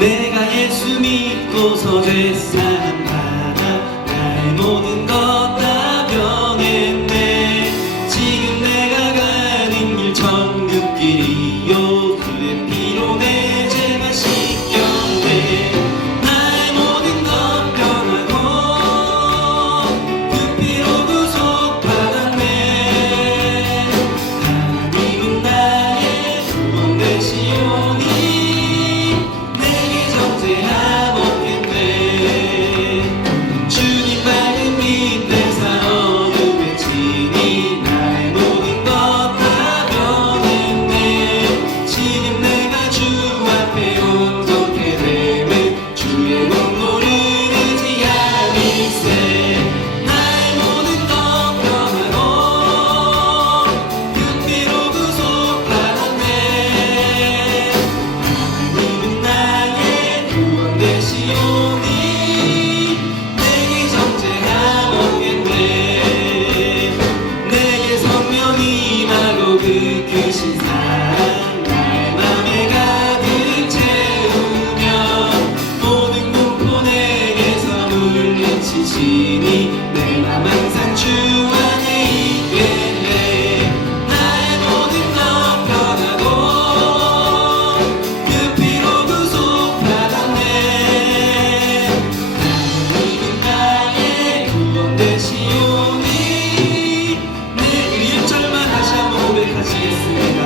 내가 예수 믿고서 죄사함 받아 나의 모든 것 다 변했네. 지금 내가 가는 길 천국길이요 그의 피로 내 죄가 씻겼네. 나의 모든 것 변하고 그 피로 구속받았네. 하나님은 나의 구원 되시오니 내게 정죄함 없겠네. 주님 밝은 빛에서 어둠에 치니 나의 모든 것 다 변했네. 지금 내가 주 앞에 온전케 되면 주의 공로를 의지하리세. 나의 모든 것 변하고 그 피로 구속받았네. 하나님은 나의 구원 되시오니 내게 정죄함 없겠네. 내게 성령 임하고 그 크신 사랑 나의 맘에 가득 채우며 모든 공포 내게서 물리치시니 내 맘 항상 주 안에 있겠네. 나의 모든 것 변하고 그 피로 구속받았네. 하나님은 나의 구원 되시오니 내 1절만 다시 한번 고백하시겠습니다.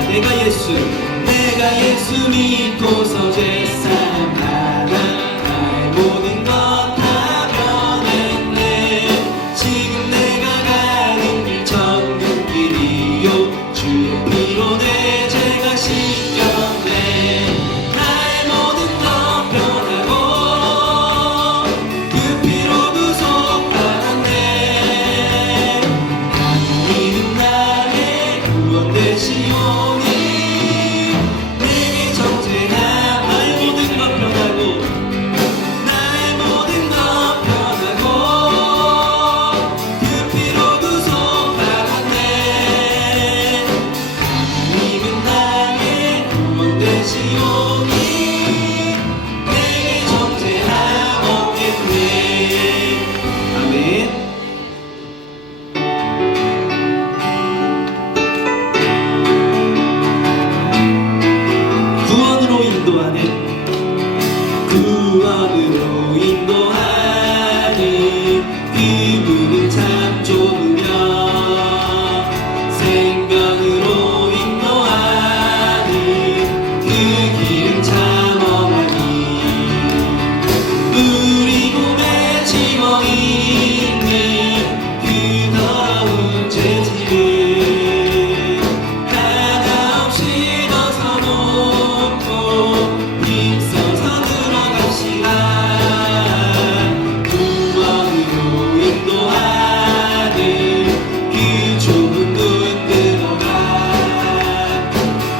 내가 예수 믿고서 죄사함 받아 나의 모든 것 다 변했네. 지금 내가 가는 길 천국길이요 주의 피로 내 죄가 씻겼네. 나의 모든 것 변하고 그 피로 구속받았네. 하나님은 나의 구원 되시오니 내게 정죄함 나의 모든 것 변하고 나의 모든 것 변하고 그 피로 구속받았네. 하나님은 나의 구원 되시오니 내게 정죄함 없겠네. 아멘. 구원으로 인도하는 그분은 참 좋으며 생명으로 인도하는 그 길은 참 험하니 우리 몸에 지고 있는 그 더러운 죄질을 하나 없이 벗어놓고 힘써서 들어갑시다. 구원으로 인도하는 그 좁은 문 들어가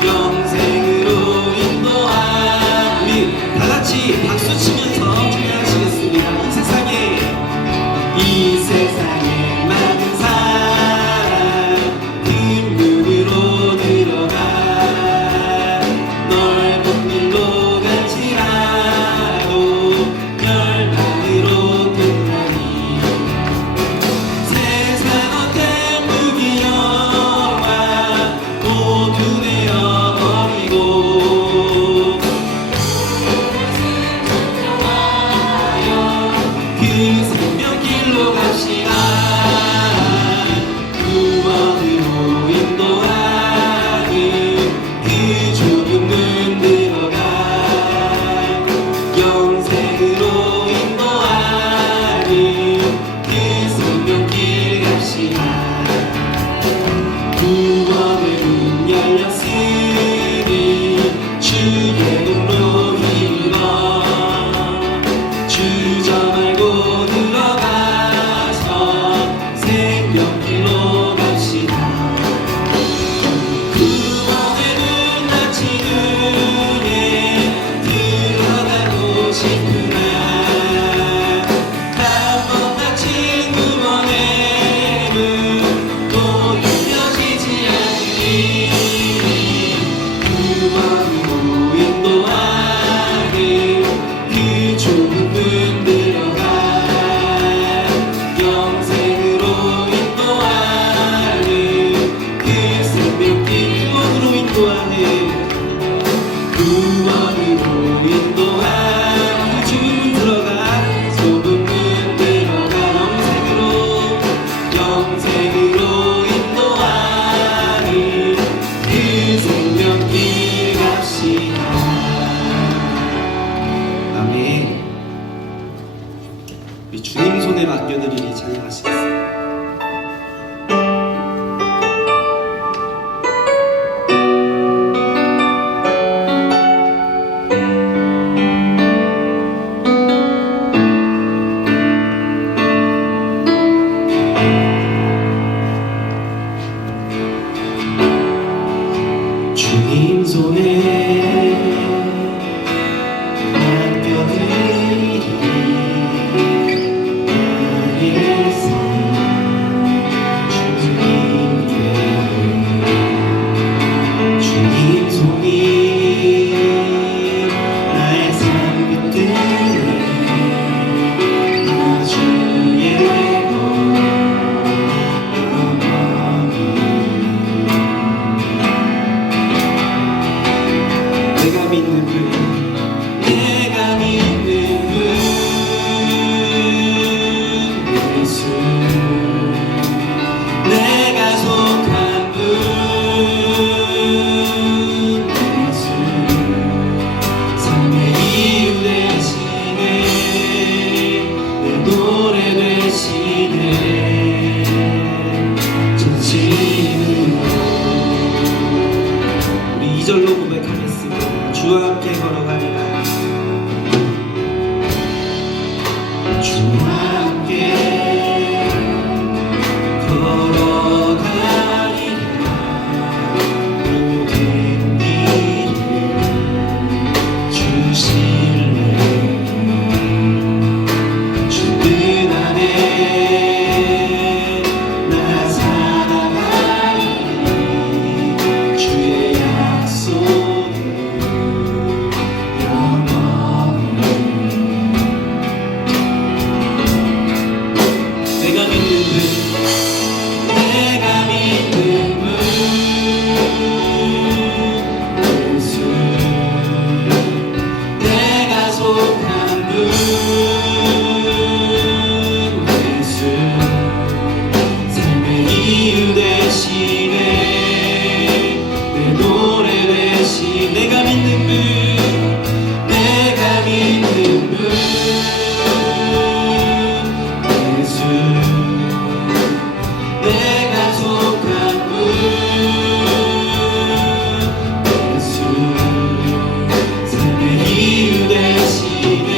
영생으로 인도하는 우리 다같이 박수 치면서 찬양하시겠습니다. 이 세상에 많은 사람 큰 문으로 들어가 넓은 길로 갈지라도 멸망으로 끝나니 세상 어떤 무기여와 모두 내어버리고 주님 손에 맡겨드리리 찬양하시겠습니다. 주님 손에 맡겨드리리 나의 삶 주님께. 주님 손이 나의 삶 곁에 나 주의 것 내가 믿는 분, 내가 믿는 분 예수, 내가 속한 분 예수, 삶의 이유 되시네, 내 노래 되시네. 전심으로 우리 2절로 고백하겠습니다. 주와 함께 걸어가리라. 주와 함께 걸어가리라. 모든 일을 주실래. 주 뜻 안에 나 살아가리니 주의 약속 내가 믿는 분, 내가 믿는 분 예수, 내가 속한 분 예수, 삶의 이유 되시네, 내 노래 되시. 내가 믿는 분, 내가 믿는 분 예수, 내가 속한 분 예수, 삶의 이유 되시네,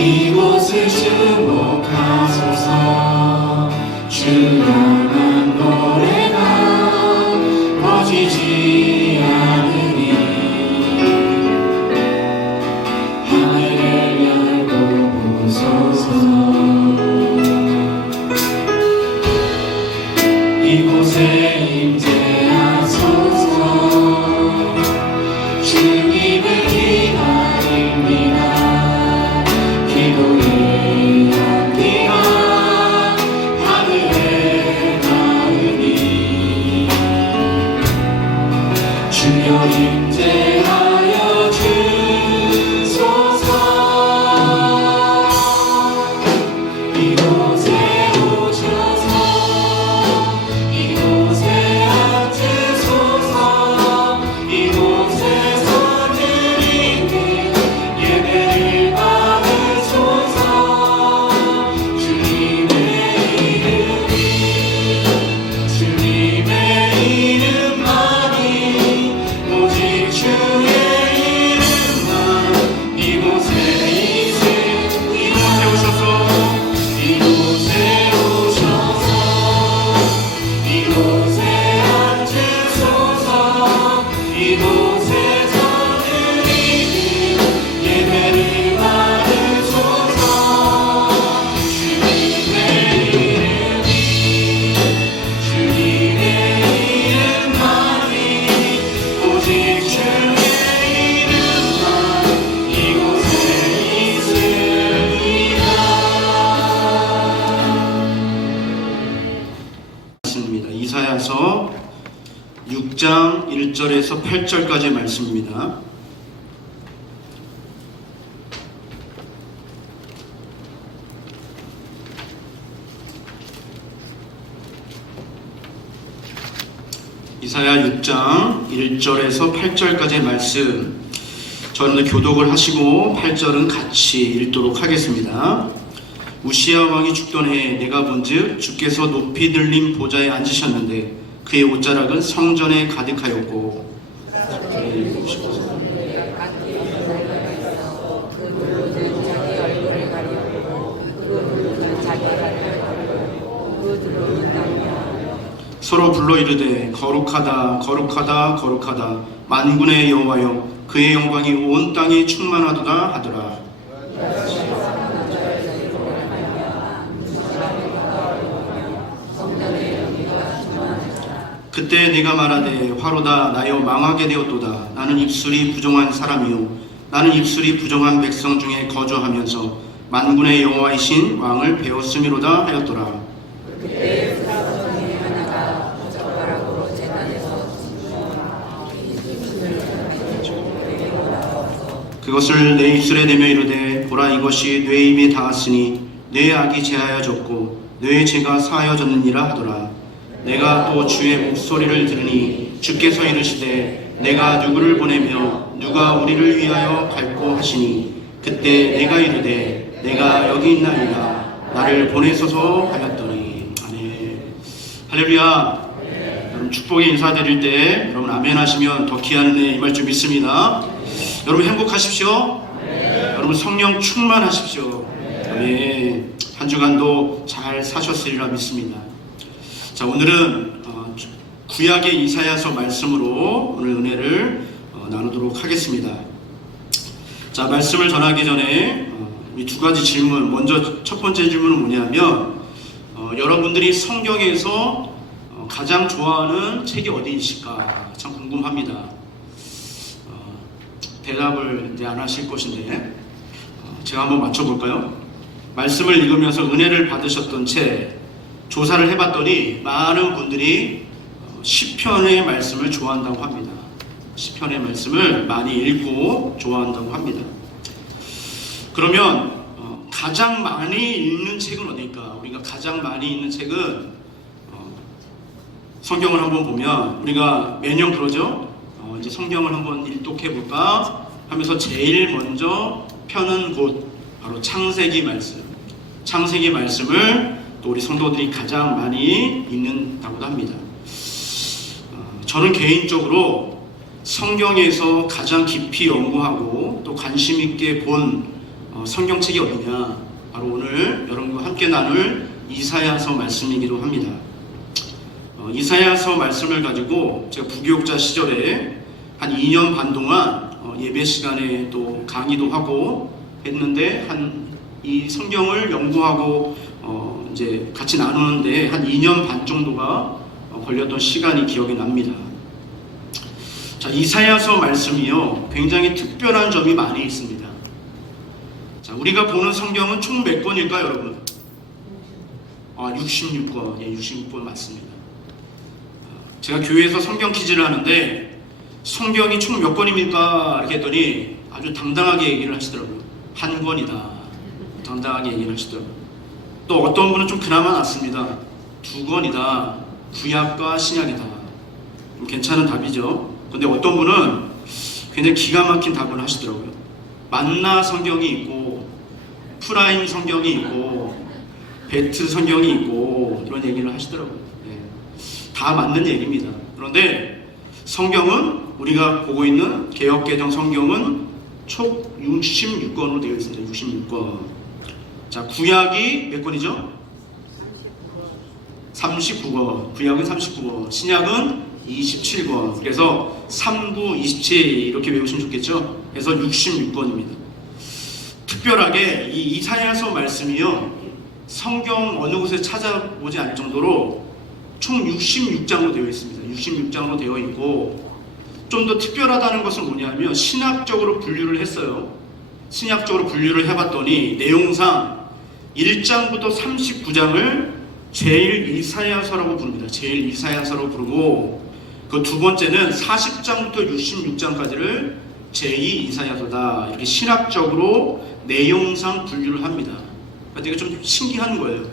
이곳을 주목하소서. 주 향한 노래가 꺼지지 않으니 하늘을 열고 보소서. 이곳에 임재하소서. 주님을 기다립니다. 기도의 향기가 하늘에 닿으니 주여 임재하여 주소서. 이곳에 오셔서 이곳에 앉으소서. 이곳에서 드리는 예배를 받으소서. 주님의 이름만이 오직 주의 이름만 이곳에 있으니 이곳에 오셔서 이곳에 오셔서 이곳에 앉으소서. 이곳에서 드리는 예배를 받으소서. 주님의 이름만이 오직 주의 이름만 이곳에 있으리라. 말씀입니다. 이사야서 6장 1절에서 8절까지 말씀입니다. 이사야 6장 1절에서 8절까지의 말씀, 저는 교독을 하시고 8절은 같이 읽도록 하겠습니다. 우시야 왕이 죽던 해에 내가 본즉 주께서 높이 들린 보좌에 앉으셨는데 그의 옷자락은 성전에 가득하였고 서로 불러 이르되 거룩하다 거룩하다 거룩하다 만군의 여호와여 그의 영광이 온 땅에 충만하도다 하더라. 그때 내가 말하되 화로다 나여 망하게 되었도다. 나는 입술이 부정한 사람이요 나는 입술이 부정한 백성 중에 거주하면서 만군의 여호와이신 왕을 배웠음이로다 하였더라. 그것을 내 입술에 대며 이르되 보라 이것이 뇌 입에 닿았으니 내 악이 제하여졌고 내 죄가 사하여졌느니라 하더라. 내가 또 주의 목소리를 들으니 주께서 이르시되 내가 누구를 보내며 누가 우리를 위하여 갈고 하시니 그때 내가 이르되 내가 여기 있나이다 나를 보내소서 하였더니. 아멘. 할렐루야. 여러분 축복의 인사드릴 때 여러분 아멘 하시면 더 귀한 은혜 임할 줄 믿습니다. 여러분 행복하십시오. 여러분 성령 충만하십시오. 아멘. 한 주간도 잘 사셨으리라 믿습니다. 자, 오늘은 구약의 이사야서 말씀으로 오늘 은혜를 나누도록 하겠습니다. 자, 말씀을 전하기 전에 이 두 가지 질문, 먼저 첫 번째 질문은 뭐냐면 여러분들이 성경에서 가장 좋아하는 책이 어디이실까 참 궁금합니다. 대답을 이제 안 하실 것인데 제가 한번 맞춰볼까요? 말씀을 읽으면서 은혜를 받으셨던 책 조사를 해봤더니 많은 분들이 시편의 말씀을 좋아한다고 합니다. 시편의 말씀을 많이 읽고 좋아한다고 합니다. 그러면 가장 많이 읽는 책은 어디일까? 우리가 가장 많이 읽는 책은 성경을 한번 보면 우리가 매년 그러죠. 이제 성경을 한번 일독해볼까 하면서 제일 먼저 펴는 곳 바로 창세기 말씀. 창세기 말씀을 또 우리 성도들이 가장 많이 읽는다고도 합니다. 저는 개인적으로 성경에서 가장 깊이 연구하고 또 관심 있게 본 성경책이 어디냐? 바로 오늘 여러분과 함께 나눌 이사야서 말씀이기도 합니다. 이사야서 말씀을 가지고 제가 부교육자 시절에 한 2년 반 동안 예배 시간에 또 강의도 하고 했는데 이 성경을 연구하고 이제 같이 나누는데 한 2년 반 정도가 걸렸던 시간이 기억이 납니다. 자, 이사야서 말씀이요, 굉장히 특별한 점이 많이 있습니다. 자, 우리가 보는 성경은 총 몇 권일까요, 여러분? 66권. 예, 66권 맞습니다. 제가 교회에서 성경 퀴즈를 하는데 성경이 총 몇 권입니까? 이렇게 했더니 아주 당당하게 얘기를 하시더라고요. 한 권이다. 당당하게 얘기를 하시더라고요. 또 어떤 분은 좀 그나마 낫습니다. 2권이다. 구약과 신약이다. 괜찮은 답이죠. 근데 어떤 분은 굉장히 기가 막힌 답을 하시더라고요. 만나 성경이 있고 프라임 성경이 있고 베트 성경이 있고 이런 얘기를 하시더라고요. 다 맞는 얘기입니다. 그런데 성경은 우리가 보고 있는 개역개정 성경은 총 66권으로 되어 있습니다. 66권. 자, 구약이 몇 권이죠? 39권. 구약은 39권. 신약은 27권. 그래서 39, 27 이렇게 외우시면 좋겠죠? 그래서 66권입니다. 특별하게 이 이사야서 말씀이요, 성경 어느 곳에 찾아보지 않을 정도로 총 66장으로 되어 있습니다. 66장으로 되어 있고, 좀 더 특별하다는 것은 뭐냐면 신학적으로 분류를 했어요. 신학적으로 분류를 해봤더니 내용상 1장부터 39장을 제일 이사야서라고 부릅니다. 제일 이사야서라고 부르고, 그 두 번째는 40장부터 66장까지를 제2 이사야서다. 이렇게 신학적으로 내용상 분류를 합니다. 그러니까 되게 좀 신기한 거예요.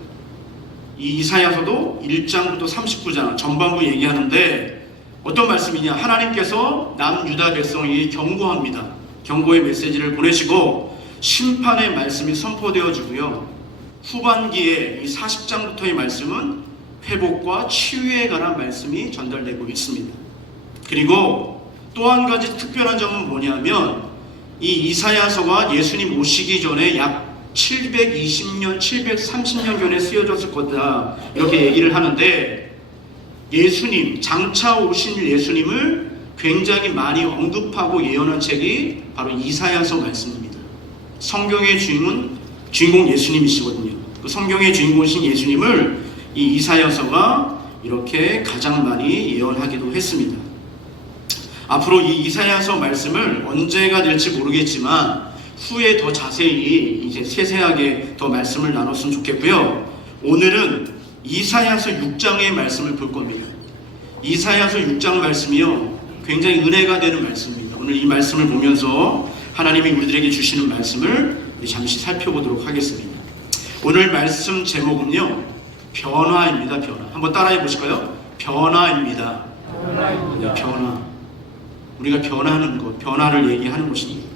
이 이사야서도 1장부터 39장 전반부 얘기하는데 어떤 말씀이냐? 하나님께서 남유다 백성에게 경고합니다. 경고의 메시지를 보내시고 심판의 말씀이 선포되어지고요. 후반기에 이 40장부터의 말씀은 회복과 치유에 관한 말씀이 전달되고 있습니다. 그리고 또 한 가지 특별한 점은 뭐냐면 이 이사야서가 예수님 오시기 전에 약 720년, 730년경에 쓰여졌을 거다 이렇게 얘기를 하는데, 예수님, 장차 오신 예수님을 굉장히 많이 언급하고 예언한 책이 바로 이사야서 말씀입니다. 성경의 주인공 예수님이시거든요. 그 성경의 주인공이신 예수님을 이 이사야서가 이렇게 가장 많이 예언하기도 했습니다. 앞으로 이 이사야서 말씀을 언제가 될지 모르겠지만 후에 더 자세히 이제 세세하게 더 말씀을 나눴으면 좋겠고요. 오늘은 이사야서 6장의 말씀을 볼 겁니다. 이사야서 6장 말씀이요, 굉장히 은혜가 되는 말씀입니다. 오늘 이 말씀을 보면서 하나님이 우리들에게 주시는 말씀을 잠시 살펴보도록 하겠습니다. 오늘 말씀 제목은요, 변화입니다. 변화. 한번 따라해 보실까요? 변화입니다. 네, 변화. 우리가 변하는 것, 변화를 얘기하는 것입니다.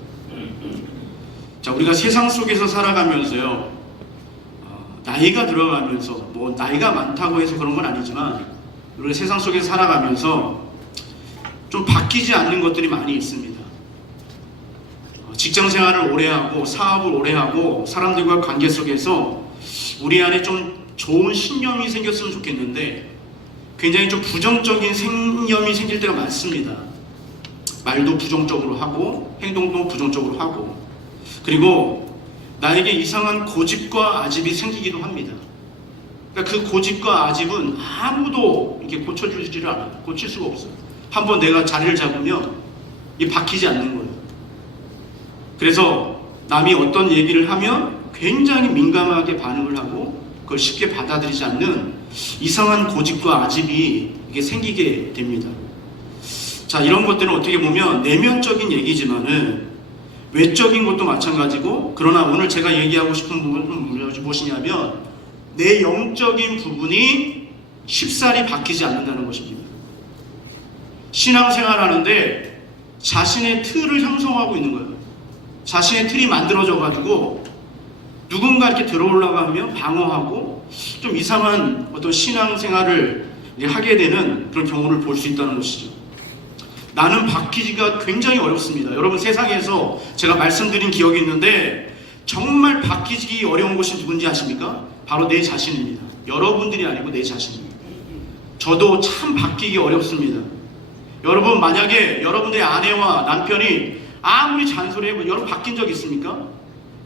자, 우리가 세상 속에서 살아가면서요, 나이가 들어가면서, 뭐 나이가 많다고 해서 그런 건 아니지만 우리가 세상 속에서 살아가면서 좀 바뀌지 않는 것들이 많이 있습니다. 직장 생활을 오래 하고 사업을 오래 하고 사람들과 관계 속에서 우리 안에 좀 좋은 신념이 생겼으면 좋겠는데 굉장히 좀 부정적인 신념이 생길 때가 많습니다. 말도 부정적으로 하고 행동도 부정적으로 하고, 그리고 나에게 이상한 고집과 아집이 생기기도 합니다. 그러니까 그 고집과 아집은 아무도 이렇게 고쳐주지를 않아요. 고칠 수가 없어요. 한번 내가 자리를 잡으면 이게 바뀌지 않는 거예요. 그래서 남이 어떤 얘기를 하면 굉장히 민감하게 반응을 하고 그걸 쉽게 받아들이지 않는 이상한 고집과 아집이 이게 생기게 됩니다. 자, 이런 것들은 어떻게 보면 내면적인 얘기지만은 외적인 것도 마찬가지고, 그러나 오늘 제가 얘기하고 싶은 부분은 무엇이냐면 내 영적인 부분이 쉽사리 바뀌지 않는다는 것입니다. 신앙생활 하는데 자신의 틀을 형성하고 있는 거예요. 자신의 틀이 만들어져 가지고 누군가 이렇게 들어올라가면 방어하고 좀 이상한 어떤 신앙생활을 하게 되는 그런 경우를 볼 수 있다는 것이죠. 나는 바뀌기가 굉장히 어렵습니다. 여러분, 세상에서 제가 말씀드린 기억이 있는데 정말 정말 바뀌기 어려운 것이 누군지 아십니까? 바로 내 자신입니다. 여러분들이 아니고 내 자신입니다. 저도 참 바뀌기 어렵습니다. 여러분, 만약에 여러분들의 아내와 남편이 아무리 잔소리해도 여러분 바뀐 적 있습니까?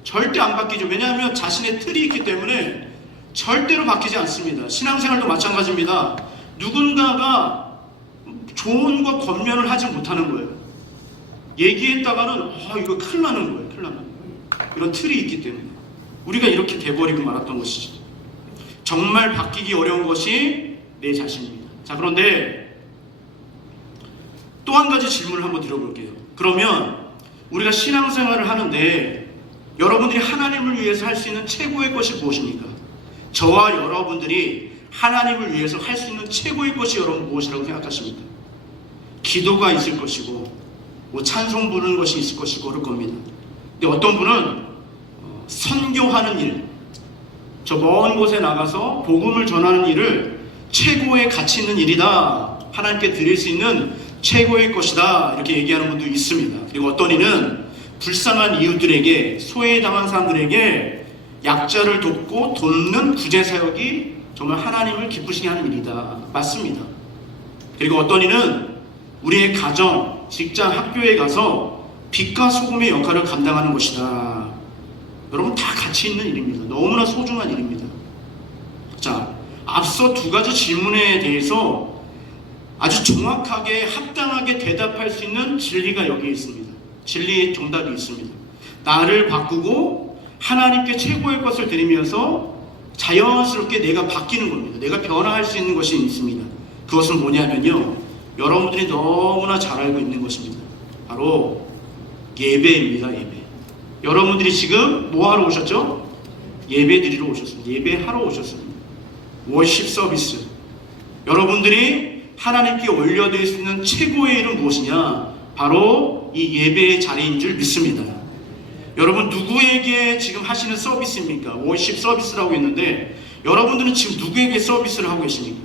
절대 안 바뀌죠. 왜냐하면 자신의 틀이 있기 때문에 절대로 바뀌지 않습니다. 신앙생활도 마찬가지입니다. 누군가가 조언과 권면을 하지 못하는 거예요. 얘기했다가는 이거 큰일 나는 거예요. 큰일 나는 거예요. 이런 틀이 있기 때문에 우리가 이렇게 돼버리고 말았던 것이죠. 정말 바뀌기 어려운 것이 내 자신입니다. 자, 그런데 또 한 가지 질문을 한번 드려볼게요. 그러면 우리가 신앙생활을 하는데 여러분들이 하나님을 위해서 할 수 있는 최고의 것이 무엇입니까? 저와 여러분들이 하나님을 위해서 할 수 있는 최고의 것이 여러분 무엇이라고 생각하십니까? 기도가 있을 것이고 찬송 부르는 것이 있을 것이고 그럴 겁니다. 근데 어떤 분은 선교하는 일, 저 먼 곳에 나가서 복음을 전하는 일을 최고의 가치 있는 일이다, 하나님께 드릴 수 있는 최고의 것이다, 이렇게 얘기하는 분도 있습니다. 그리고 어떤 이는 불쌍한 이웃들에게, 소외당한 사람들에게 약자를 돕고 돕는 구제사역이 정말 하나님을 기쁘시게 하는 일이다. 맞습니다. 그리고 어떤 이는 우리의 가정, 직장, 학교에 가서 빛과 소금의 역할을 감당하는 것이다. 여러분, 다 가치 있는 일입니다. 너무나 소중한 일입니다. 자, 앞서 두 가지 질문에 대해서 아주 정확하게 합당하게 대답할 수 있는 진리가 여기에 있습니다. 진리의 정답이 있습니다. 나를 바꾸고 하나님께 최고의 것을 드리면서 자연스럽게 내가 바뀌는 겁니다. 내가 변화할 수 있는 것이 있습니다. 그것은 뭐냐면요, 여러분들이 너무나 잘 알고 있는 것입니다. 바로 예배입니다. 예배. 여러분들이 지금 뭐 하러 오셨죠? 예배 드리러 오셨습니다. 예배하러 오셨습니다. 워십 서비스. 여러분들이 하나님께 올려드릴 수 있는 최고의 일은 무엇이냐? 바로 이 예배의 자리인 줄 믿습니다. 여러분, 누구에게 지금 하시는 서비스입니까? 워십 서비스라고 했는데 여러분들은 지금 누구에게 서비스를 하고 계십니까?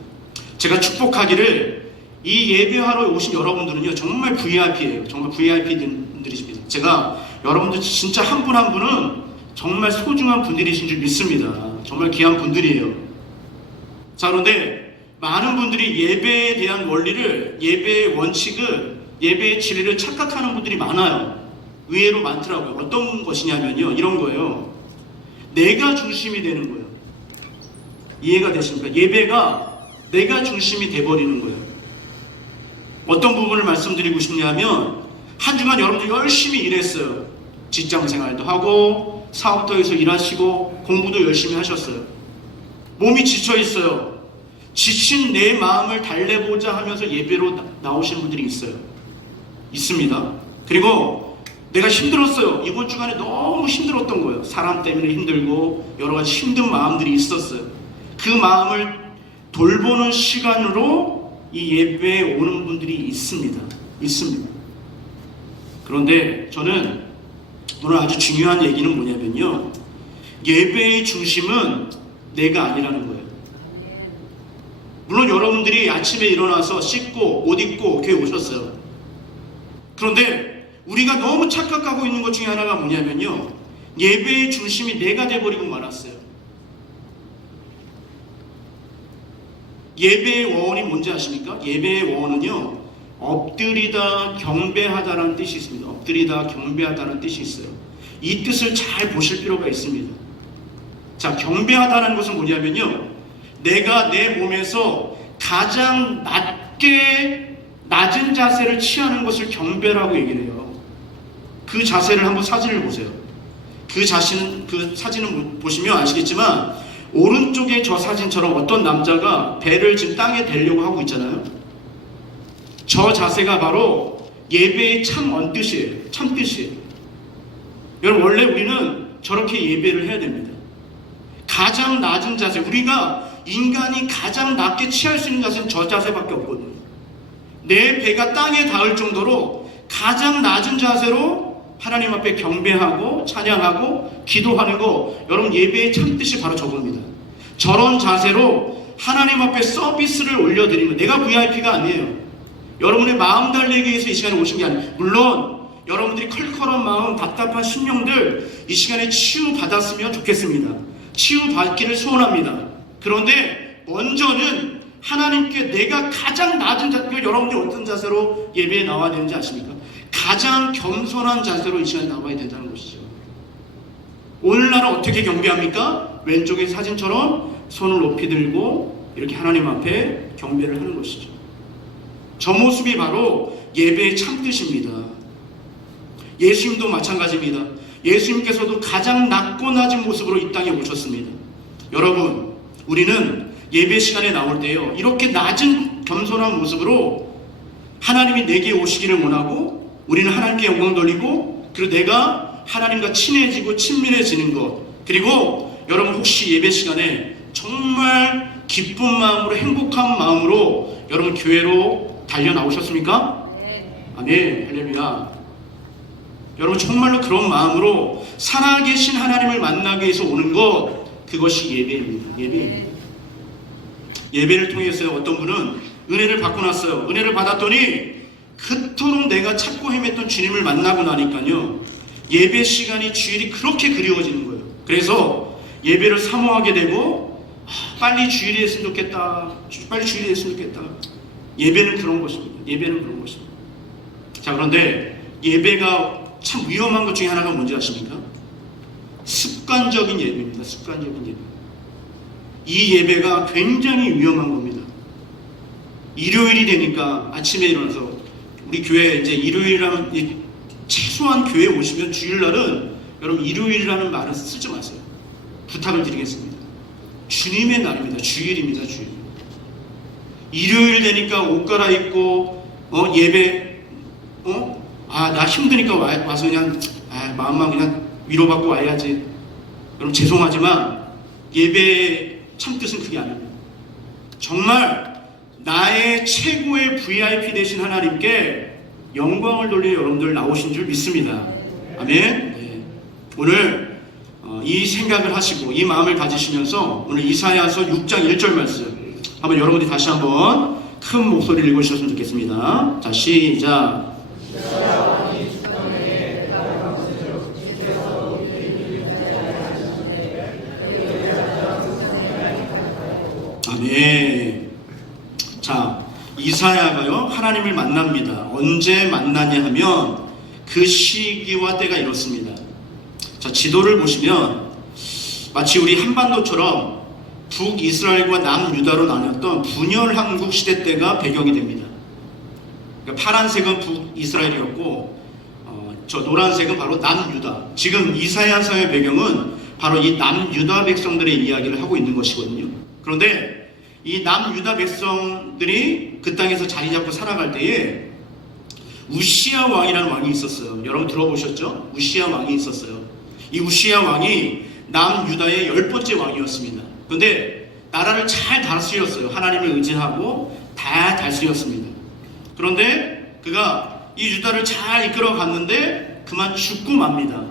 제가 축복하기를 이 예배하러 오신 여러분들은요, 정말 VIP예요. 정말 VIP들이십니다. 제가 여러분들 진짜 한 분 한 분은 정말 소중한 분들이신 줄 믿습니다. 정말 귀한 분들이에요. 자, 그런데 많은 분들이 예배에 대한 원리를, 예배의 원칙을, 예배의 진리를 착각하는 분들이 많아요. 의외로 많더라고요. 어떤 것이냐면요, 이런 거예요. 내가 중심이 되는 거예요. 이해가 되십니까? 예배가 내가 중심이 돼버리는 거예요. 어떤 부분을 말씀드리고 싶냐면, 한 주간 여러분들이 열심히 일했어요. 직장 생활도 하고 사업도 해서 일하시고 공부도 열심히 하셨어요. 몸이 지쳐 있어요. 지친 내 마음을 달래보자 하면서 예배로 나오시는 분들이 있어요. 있습니다. 그리고 내가 힘들었어요. 이번 주간에 너무 힘들었던 거예요. 사람 때문에 힘들고 여러 가지 힘든 마음들이 있었어요. 그 마음을 돌보는 시간으로 이 예배에 오는 분들이 있습니다. 있습니다. 그런데 저는 오늘 아주 중요한 얘기는 뭐냐면요, 예배의 중심은 내가 아니라는 거예요. 물론 여러분들이 아침에 일어나서 씻고 옷 입고 교회 오셨어요. 그런데 우리가 너무 착각하고 있는 것 중에 하나가 뭐냐면요, 예배의 중심이 내가 돼버리고 말았어요. 예배의 원이 뭔지 아십니까? 예배의 원은요, 엎드리다 경배하다라는 뜻이 있습니다. 엎드리다 경배하다라는 뜻이 있어요. 이 뜻을 잘 보실 필요가 있습니다. 자, 경배하다는 것은 뭐냐면요, 내가 내 몸에서 가장 낮은 자세를 취하는 것을 경배라고 얘기를 해요. 그 자세를 한번 사진을 보세요. 그 사진을 보시면 아시겠지만 오른쪽에 저 사진처럼 어떤 남자가 배를 지금 땅에 대려고 하고 있잖아요. 저 자세가 바로 예배의 참 뜻이에요. 참 뜻이에요. 여러분, 원래 우리는 저렇게 예배를 해야 됩니다. 가장 낮은 자세, 우리가 인간이 가장 낮게 취할 수 있는 자세는 저 자세밖에 없거든요. 내 배가 땅에 닿을 정도로 가장 낮은 자세로 하나님 앞에 경배하고 찬양하고 기도하는 거, 여러분, 예배의 참 뜻이 바로 저겁니다. 저런 자세로 하나님 앞에 서비스를 올려드리는, 내가 VIP가 아니에요. 여러분의 마음 달래기 위해서 이 시간에 오신 게 아니에요. 물론 여러분들이 컬컬한 마음, 답답한 심령들 이 시간에 치유받았으면 좋겠습니다. 치유받기를 소원합니다. 그런데 먼저는 하나님께 내가 가장 낮은 자세, 여러분들이 어떤 자세로 예배에 나와야 되는지 아십니까? 가장 겸손한 자세로 이 시간에 나와야 된다는 것이죠. 오늘날은 어떻게 경배합니까? 왼쪽의 사진처럼 손을 높이 들고 이렇게 하나님 앞에 경배를 하는 것이죠. 저 모습이 바로 예배의 참뜻입니다. 예수님도 마찬가지입니다. 예수님께서도 가장 낮고 낮은 모습으로 이 땅에 오셨습니다. 여러분, 우리는 예배 시간에 나올 때요, 이렇게 낮은 겸손한 모습으로 하나님이 내게 오시기를 원하고 우리는 하나님께 영광 돌리고, 그리고 내가 하나님과 친해지고 친밀해지는 것, 그리고 여러분 혹시 예배 시간에 정말 기쁜 마음으로, 행복한 마음으로 여러분 교회로 달려 나오셨습니까? 네. 아멘. 할렐루야. 여러분 정말로 그런 마음으로 살아계신 하나님을 만나기 위해서 오는 것, 그것이 예배입니다. 예배입니다. 예배를 통해서 어떤 분은 은혜를 받고 났어요. 은혜를 받았더니 그토록 내가 찾고 헤맸던 주님을 만나고 나니까요, 예배 시간이 주일이 그렇게 그리워지는 거예요. 그래서 예배를 사모하게 되고, 빨리 주일이 됐으면 좋겠다, 빨리 주일이 됐으면 좋겠다. 예배는 그런 것입니다. 예배는 그런 것입니다. 자, 그런데 예배가 참 위험한 것 중에 하나가 뭔지 아십니까? 습관적인 예배입니다. 습관적인 예배. 이 예배가 굉장히 위험한 겁니다. 일요일이 되니까 아침에 일어나서, 우리 교회 이제 일요일이라면, 최소한 교회에 오시면 주일날은 여러분 일요일이라는 말은 쓰지 마세요. 부탁을 드리겠습니다. 주님의 날입니다. 주일입니다. 주일. 일요일 되니까 옷 갈아입고 예배 나 힘드니까 와서 그냥 마음만 그냥 위로받고 와야지. 여러분 죄송하지만 예배의 참뜻은 그게 아닙니다. 정말 나의 최고의 VIP 되신 하나님께 영광을 돌리는 여러분들 나오신 줄 믿습니다. 아멘. 네. 오늘 이 생각을 하시고 이 마음을 가지시면서 오늘 이사야서 6장 1절 말씀 한번 여러분들이 다시 한번 큰 목소리를 읽으셨으면 좋겠습니다. 자, 시작. 아멘. 자, 이사야가요 하나님을 만납니다. 언제 만나냐 하면 그 시기와 때가 이렇습니다. 자, 지도를 보시면 마치 우리 한반도처럼 북이스라엘과 남유다로 나뉘었던 분열왕국 시대 때가 배경이 됩니다. 그러니까 파란색은 북이스라엘이었고 저 노란색은 바로 남유다. 지금 이사야서의 배경은 바로 이 남유다 백성들의 이야기를 하고 있는 것이거든요. 그런데 이 남유다 백성들이 그 땅에서 자리 잡고 살아갈 때에 우시야 왕이라는 왕이 있었어요. 여러분 들어보셨죠? 우시야 왕이 있었어요. 이 우시야 왕이 남유다의 10번째 왕이었습니다. 그런데 나라를 잘 다스렸어요. 하나님을 의지하고 다 다스렸습니다. 그런데 그가 이 유다를 잘 이끌어 갔는데 그만 죽고 맙니다.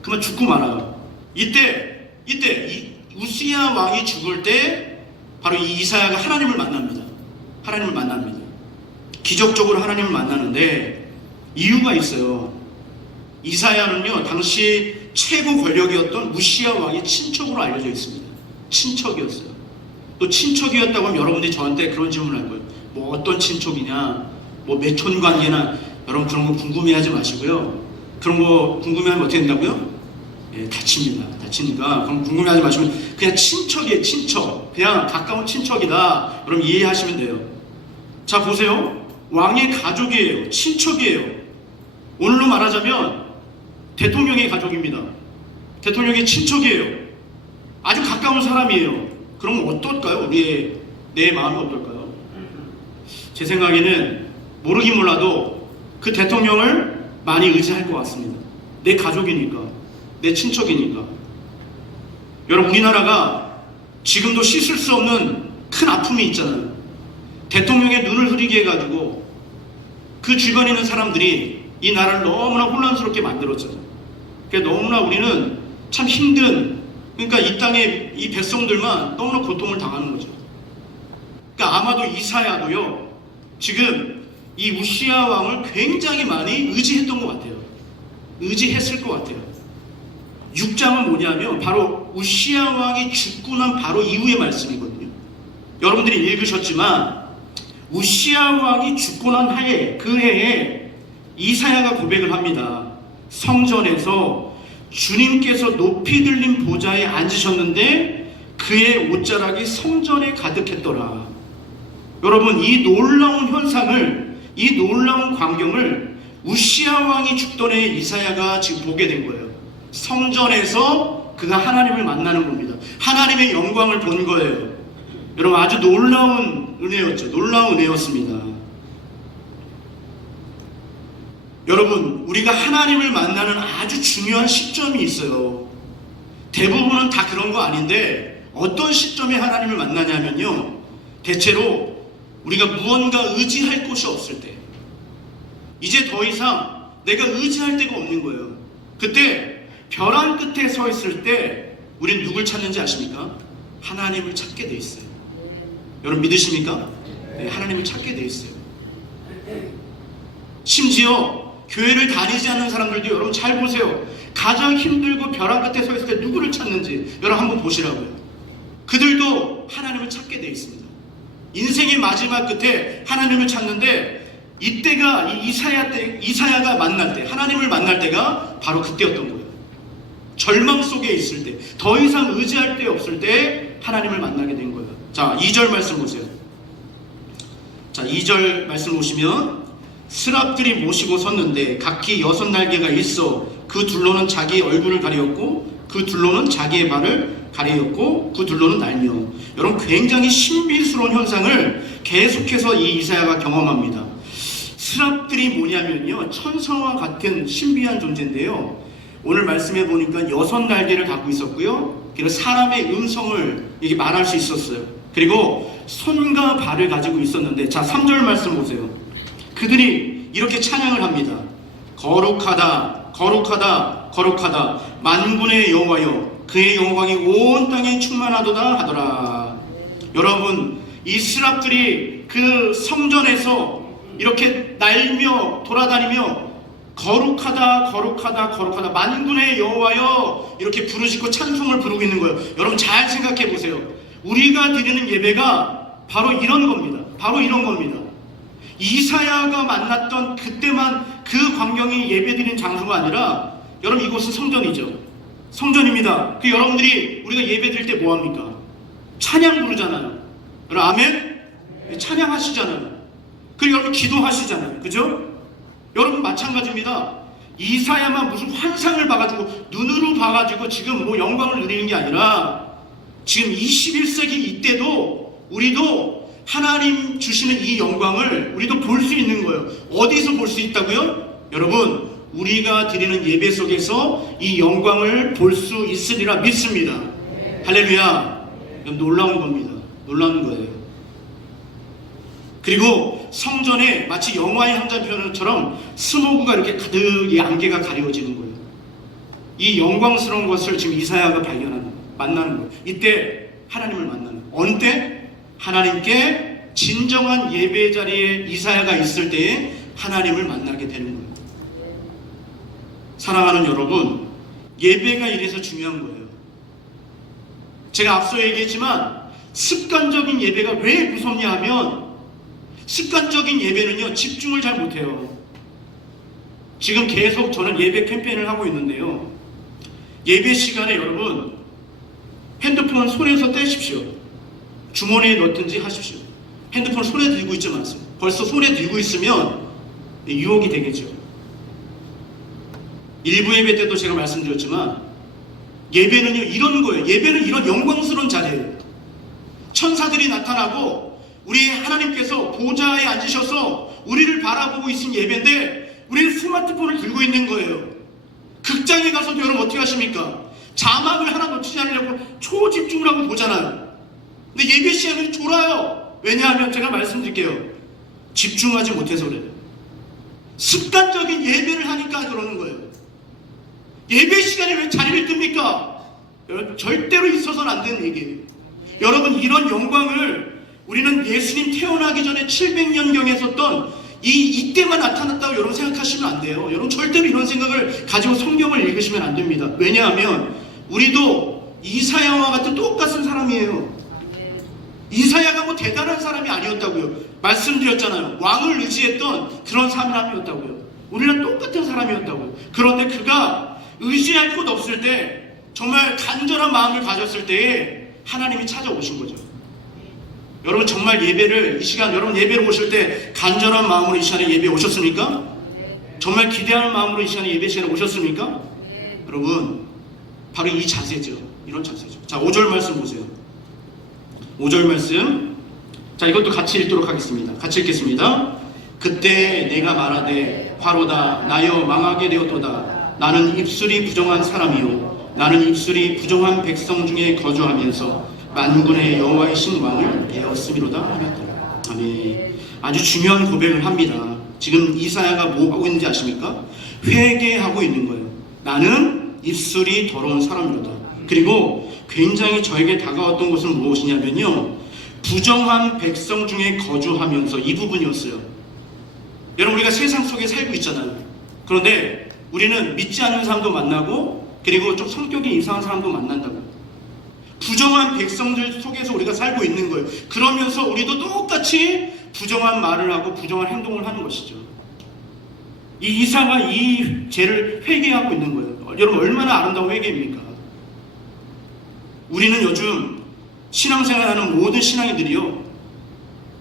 그만 죽고 말아요. 이때 이 우시야 왕이 죽을 때 바로 이 이사야가 하나님을 만납니다. 하나님을 만납니다. 기적적으로 하나님을 만나는데 이유가 있어요. 이사야는요 당시 최고 권력이었던 우시야 왕의 친척으로 알려져 있습니다. 친척이었어요. 또 친척이었다고 하면 여러분들이 저한테 그런 질문을 할 거예요. 뭐 어떤 친척이냐, 뭐 매촌 관계나, 여러분 그런 거 궁금해하지 마시고요. 그런 거 궁금해하면 어떻게 된다고요? 다칩니다. 다치니까 그럼 궁금해하지 마시면 그냥 친척이에요. 친척. 그냥 가까운 친척이다. 여러분 이해하시면 돼요. 자, 보세요. 왕의 가족이에요. 친척이에요. 오늘로 말하자면 대통령의 가족입니다. 대통령의 친척이에요. 아주 가까운 사람이에요. 그럼 어떨까요? 내 마음이 어떨까요? 제 생각에는 모르긴 몰라도 그 대통령을 많이 의지할 것 같습니다. 내 가족이니까, 내 친척이니까. 여러분 우리나라가 지금도 씻을 수 없는 큰 아픔이 있잖아요. 대통령의 눈을 흐리게 해가지고 그 주변에 있는 사람들이 이 나라를 너무나 혼란스럽게 만들었잖아요. 그러니까 너무나 우리는 참 힘든, 그러니까 이 땅에 이 백성들만 너무나 고통을 당하는 거죠. 그러니까 아마도 이사야도요 지금 이 우시야 왕을 굉장히 많이 의지했던 것 같아요. 의지했을 것 같아요. 6장은 뭐냐면 바로 우시야 왕이 죽고 난 바로 이후의 말씀이거든요. 여러분들이 읽으셨지만 우시야 왕이 죽고 난 해에, 그 해에 이사야가 고백을 합니다. 성전에서 주님께서 높이 들린 보좌에 앉으셨는데 그의 옷자락이 성전에 가득했더라. 여러분, 이 놀라운 현상을, 이 놀라운 광경을 우시야 왕이 죽던 해에 이사야가 지금 보게 된 거예요. 성전에서 그가 하나님을 만나는 겁니다. 하나님의 영광을 본 거예요. 여러분, 아주 놀라운 은혜였죠. 놀라운 은혜였습니다. 여러분, 우리가 하나님을 만나는 아주 중요한 시점이 있어요. 대부분은 다 그런 거 아닌데 어떤 시점에 하나님을 만나냐면요, 대체로 우리가 무언가 의지할 곳이 없을 때, 이제 더 이상 내가 의지할 데가 없는 거예요. 그때 벼랑 끝에 서 있을 때 우린 누굴 찾는지 아십니까? 하나님을 찾게 돼 있어요. 여러분 믿으십니까? 네, 하나님을 찾게 돼 있어요. 심지어 교회를 다니지 않는 사람들도 여러분 잘 보세요. 가장 힘들고 벼랑 끝에 서 있을 때 누구를 찾는지 여러분 한번 보시라고요. 그들도 하나님을 찾게 돼 있습니다. 인생의 마지막 끝에 하나님을 찾는데, 이때가 이사야가 만날 때, 하나님을 만날 때가 바로 그때였던 거예요. 절망 속에 있을 때, 더 이상 의지할 데 없을 때 하나님을 만나게 된 거예요. 자, 2절 말씀 보세요. 자, 2절 말씀 보시면, 스랍들이 모시고 섰는데 각기 6날개가 있어 그 둘로는 자기 얼굴을 가리었고 그 둘로는 자기의 발을 가리었고 그 둘로는 날며. 여러분, 굉장히 신비스러운 현상을 계속해서 이 이사야가 경험합니다. 스랍들이 뭐냐면요, 천사와 같은 신비한 존재인데요, 오늘 말씀해 보니까 6날개를 갖고 있었고요, 그리고 사람의 음성을 이게 말할 수 있었어요. 그리고 손과 발을 가지고 있었는데, 자 3절 말씀 보세요. 그들이 이렇게 찬양을 합니다. 거룩하다, 거룩하다, 거룩하다, 만군의 여호와여, 그의 영광이 온 땅에 충만하도다 하더라. 여러분, 이 스랍들이 그 성전에서 이렇게 날며 돌아다니며 거룩하다, 거룩하다, 거룩하다, 만군의 여호와여 이렇게 부르짖고 찬송을 부르고 있는 거예요. 여러분 잘 생각해 보세요. 우리가 드리는 예배가 바로 이런 겁니다. 바로 이런 겁니다. 이사야가 만났던 그때만 그 광경이 예배드린 장소가 아니라, 여러분 이곳은 성전이죠. 성전입니다. 그 여러분들이 우리가 예배드릴 때 뭐합니까? 찬양 부르잖아요. 여러분 아멘? 찬양하시잖아요. 그리고 여러분 기도하시잖아요. 그죠? 여러분 마찬가지입니다. 이사야만 무슨 환상을 봐가지고 눈으로 봐가지고 지금 뭐 영광을 누리는 게 아니라, 지금 21세기 이때도 우리도 하나님 주시는 이 영광을 우리도 볼 수 있는 거예요. 어디서 볼 수 있다고요? 여러분, 우리가 드리는 예배 속에서 이 영광을 볼 수 있으리라 믿습니다. 할렐루야. 놀라운 겁니다. 놀라운 거예요. 그리고 성전에 마치 영화의 한 장면처럼 스모그가 이렇게 가득 이 안개가 가려지는 거예요. 이 영광스러운 것을 지금 이사야가 만나는 거예요. 이때 하나님을 만나는 거예요. 어느 때? 하나님께 진정한 예배 자리에 이사야가 있을 때에 하나님을 만나게 되는 거예요. 사랑하는 여러분, 예배가 이래서 중요한 거예요. 제가 앞서 얘기했지만 습관적인 예배가 왜 무섭냐 하면, 습관적인 예배는요 집중을 잘 못해요. 지금 계속 저는 예배 캠페인을 하고 있는데요, 예배 시간에 여러분 핸드폰 손에서 떼십시오. 주머니에 넣든지 하십시오. 핸드폰 손에 들고 있지 마세요. 벌써 손에 들고 있으면 유혹이 되겠죠. 일부 예배 때도 제가 말씀드렸지만 예배는요 이런 거예요. 예배는 이런 영광스러운 자리예요. 천사들이 나타나고 우리 하나님께서 보좌에 앉으셔서 우리를 바라보고 있는 예배인데 우리는 스마트폰을 들고 있는 거예요. 극장에 가서도 여러분 어떻게 하십니까? 자막을 하나 놓치지 않으려고 초집중을 하고 보잖아요. 근데 예배 시간은 졸아요. 왜냐하면 제가 말씀드릴게요, 집중하지 못해서 그래요. 습관적인 예배를 하니까 그러는 거예요. 예배 시간에 왜 자리를 뜹니까? 여러분 절대로 있어서는 안 되는 얘기예요. 여러분 이런 영광을 우리는 예수님 태어나기 전에 700년경에 있었던 이때만 나타났다고 여러분 생각하시면 안 돼요. 여러분 절대로 이런 생각을 가지고 성경을 읽으시면 안 됩니다. 왜냐하면 우리도 이사야와 같은 똑같은 사람이에요. 이사야가 뭐 대단한 사람이 아니었다고요. 말씀드렸잖아요. 왕을 의지했던 그런 사람이었다고요. 우리랑 똑같은 사람이었다고요. 그런데 그가 의지할 곳 없을 때, 정말 간절한 마음을 가졌을 때에 하나님이 찾아오신 거죠. 여러분 정말 예배를, 이 시간 여러분 예배를 오실 때 간절한 마음으로 이 시간에 예배에 오셨습니까? 정말 기대하는 마음으로 이 시간에 예배 시간에 오셨습니까? 여러분 바로 이 자세죠. 이런 자세죠. 자, 5절 말씀 보세요. 5절 말씀, 자 이것도 같이 읽도록 하겠습니다. 같이 읽겠습니다. 그때 내가 말하되 화로다 나여 망하게 되었도다. 나는 입술이 부정한 사람이요 나는 입술이 부정한 백성 중에 거주하면서 만군의 여호와이신 왕을 배웠음이로다 하였더라. 아멘. 아주 중요한 고백을 합니다. 지금 이사야가 뭐 하고 있는지 아십니까? 회개하고 있는 거예요. 나는 입술이 더러운 사람이로다. 그리고 굉장히 저에게 다가왔던 것은 무엇이냐면요, 부정한 백성 중에 거주하면서, 이 부분이었어요. 여러분 우리가 세상 속에 살고 있잖아요. 그런데 우리는 믿지 않는 사람도 만나고, 그리고 좀 성격이 이상한 사람도 만난다고. 부정한 백성들 속에서 우리가 살고 있는 거예요. 그러면서 우리도 똑같이 부정한 말을 하고 부정한 행동을 하는 것이죠. 이 이사가 이 죄를 회개하고 있는 거예요. 여러분 얼마나 아름다운 회개입니까? 우리는 요즘 신앙생활하는 모든 신앙인들이요,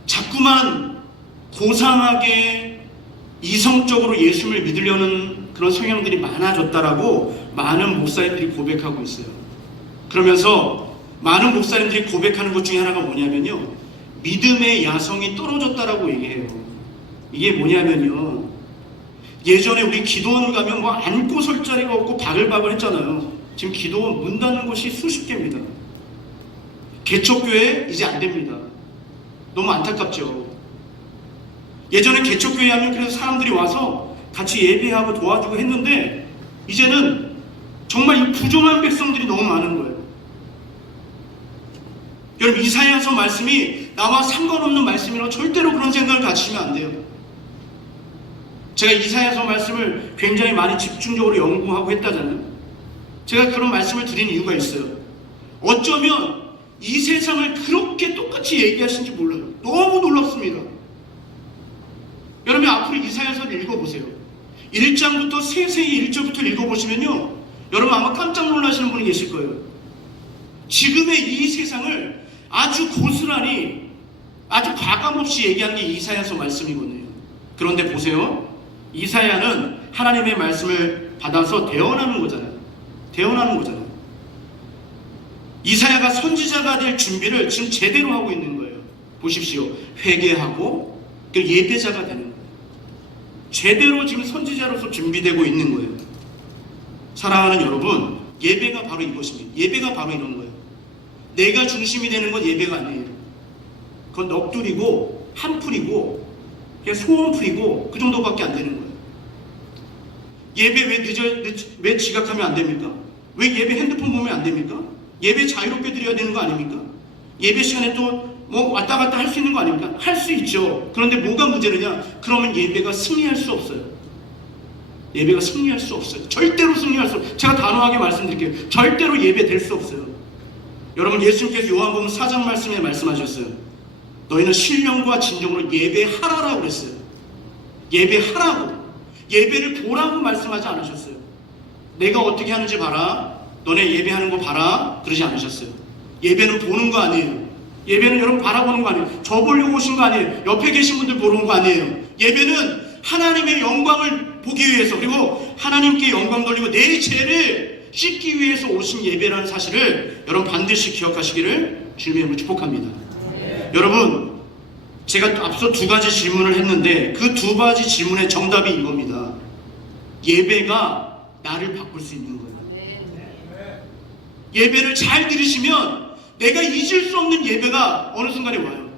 자꾸만 고상하게 이성적으로 예수를 믿으려는 그런 성향들이 많아졌다라고 많은 목사님들이 고백하고 있어요. 그러면서 많은 목사님들이 고백하는 것 중에 하나가 뭐냐면요, 믿음의 야성이 떨어졌다라고 얘기해요. 이게 뭐냐면요, 예전에 우리 기도원 가면 뭐 앉고 설 자리가 없고 바글바글 했잖아요. 지금 기도원 문 닫는 곳이 수십 개입니다. 개척교회 이제 안 됩니다. 너무 안타깝죠. 예전에 개척교회 하면 그래서 사람들이 와서 같이 예배하고 도와주고 했는데, 이제는 정말 이 부정한 백성들이 너무 많은 거예요. 여러분 이사야서 말씀이 나와 상관없는 말씀이라고 절대로 그런 생각을 가지시면 안 돼요. 제가 이사야서 말씀을 굉장히 많이 집중적으로 연구하고 했다잖아요. 제가 그런 말씀을 드린 이유가 있어요. 어쩌면 이 세상을 그렇게 똑같이 얘기하신지 몰라요. 너무 놀랍습니다. 여러분 앞으로 이사야서를 읽어보세요. 1장부터 세세히 1절부터 읽어보시면요, 여러분 아마 깜짝 놀라시는 분이 계실 거예요. 지금의 이 세상을 아주 고스란히, 아주 과감없이 얘기하는 게 이사야서 말씀이거든요. 그런데 보세요. 이사야는 하나님의 말씀을 받아서 대언하는 거잖아요. 대언하는 거잖아요. 이사야가 선지자가 될 준비를 지금 제대로 하고 있는 거예요. 보십시오. 회개하고 예배자가 되는 거예요. 제대로 지금 선지자로서 준비되고 있는 거예요. 사랑하는 여러분, 예배가 바로 이것입니다. 예배가 바로 이런 거예요. 내가 중심이 되는 건 예배가 아니에요. 그건 넋두리고 한풀이고 그냥 소원풀이고 그 정도밖에 안 되는 거예요. 예배 왜 지각하면 안 됩니까? 왜 예배 핸드폰 보면 안 됩니까? 예배 자유롭게 드려야 되는 거 아닙니까? 예배 시간에 또 뭐 왔다 갔다 할 수 있는 거 아닙니까? 할 수 있죠. 그런데 뭐가 문제느냐? 그러면 예배가 승리할 수 없어요. 예배가 승리할 수 없어요. 절대로 승리할 수 없어요. 제가 단호하게 말씀드릴게요. 절대로 예배 될 수 없어요. 여러분 예수님께서 요한복음 4장 말씀에 말씀하셨어요. 너희는 신령과 진정으로 예배하라라고 그랬어요. 예배하라고. 예배를 보라고 말씀하지 않으셨어요. 내가 어떻게 하는지 봐라, 너네 예배하는 거 봐라, 그러지 않으셨어요. 예배는 보는 거 아니에요. 예배는 여러분 바라보는 거 아니에요. 저 보려고 오신 거 아니에요. 옆에 계신 분들 보러 온 거 아니에요. 예배는 하나님의 영광을 보기 위해서, 그리고 하나님께 영광 돌리고 내 죄를 씻기 위해서 오신 예배라는 사실을 여러분 반드시 기억하시기를 주님의 이름으로 축복합니다. 여러분 제가 앞서 두 가지 질문을 했는데 그 두 가지 질문의 정답이 이겁니다. 예배가 나를 바꿀 수 있는 거예요. 예배를 잘 들으시면 내가 잊을 수 없는 예배가 어느 순간에 와요.